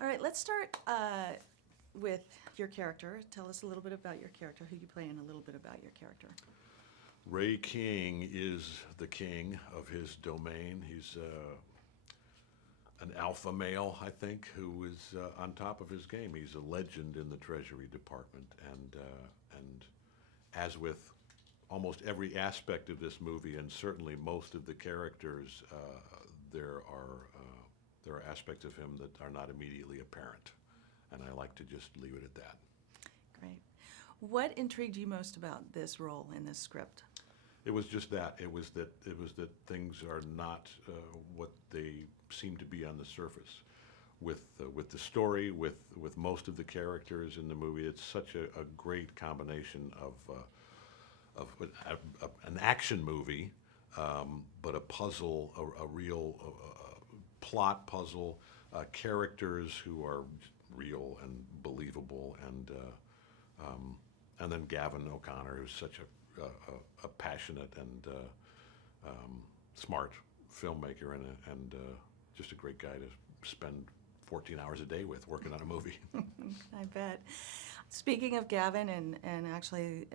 All right, let's start with your character. Tell us a little bit about your character, who you play, and a little bit about your character. Ray King is the king of his domain. He's an alpha male, I think, who is on top of his game. He's a legend in the Treasury Department, and as with almost every aspect of this movie, and certainly most of the characters, there are aspects of him that are not immediately apparent, and I like to just leave it at that. Great. What intrigued you most about this role in this script? It was just that. It was that things are not what they seem to be on the surface. With the story, with most of the characters in the movie, it's such a great combination of an action movie, but a puzzle, a real plot puzzle, characters who are real and believable, and then Gavin O'Connor, who's such a passionate and smart filmmaker and just a great guy to spend 14 hours a day with working on a movie. I bet. Speaking of Gavin, and actually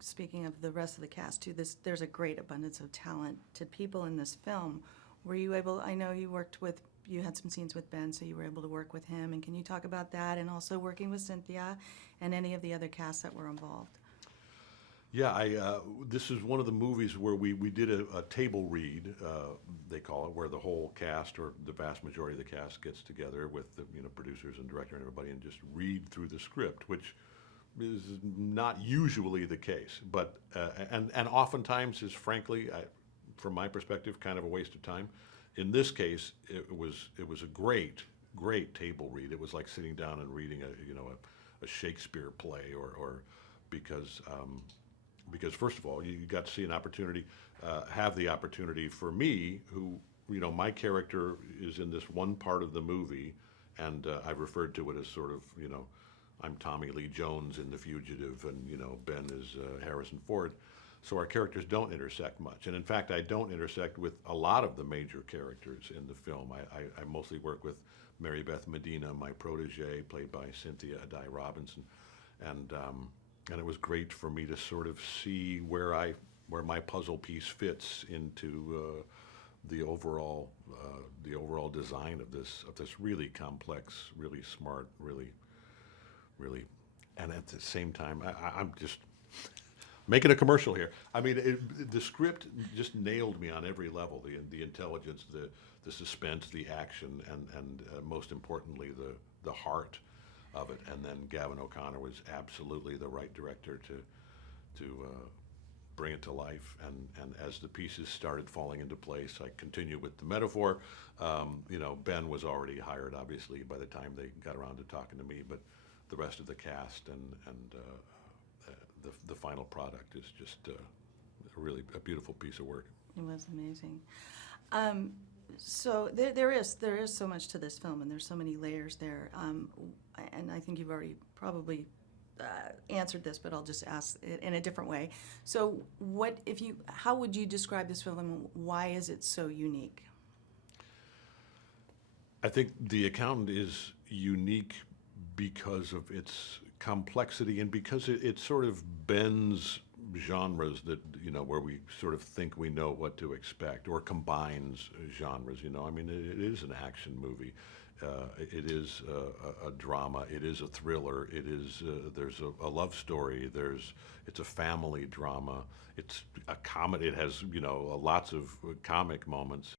speaking of the rest of the cast too, there's a great abundance of talented people in this film. Were you able? I know you had some scenes with Ben, so you were able to work with him. And can you talk about that, and also working with Cynthia and any of the other casts that were involved? Yeah, this is one of the movies where we did a table read, they call it, where the whole cast or the vast majority of the cast gets together with the producers and director and everybody and just read through the script, which is not usually the case, but and oftentimes is frankly, from my perspective, kind of a waste of time. In this case, it was a great table read. It was like sitting down and reading a Shakespeare play, or because first of all, you got to see an opportunity, have the opportunity for me, who, my character is in this one part of the movie, and I've referred to it as sort of, I'm Tommy Lee Jones in The Fugitive, and, Ben is Harrison Ford. So our characters don't intersect much. And in fact, I don't intersect with a lot of the major characters in the film. I mostly work with Mary Beth Medina, my protege, played by Cynthia Adai Robinson. And it was great for me to sort of see where my puzzle piece fits into the overall design of this really complex, really smart, really, and at the same time, I'm just making a commercial here. I mean, the script just nailed me on every level. The intelligence, the suspense, the action, and most importantly, the heart of it. And then Gavin O'Connor was absolutely the right director to bring it to life. And as the pieces started falling into place, I continued with the metaphor. Ben was already hired, obviously, by the time they got around to talking to me, but the rest of the cast and the final product is just really a beautiful piece of work. It was amazing. So there is so much to this film, and there's so many layers there. And I think you've already probably answered this, but I'll just ask it in a different way. So how would you describe this film, and why is it so unique? I think The Accountant is unique because of its complexity and because it sort of bends genres that, where we sort of think we know what to expect, or combines genres, I mean, it is an action movie. It is a drama. It is a thriller. It is, there's a love story. It's a family drama. It's a comedy. It has, lots of comic moments.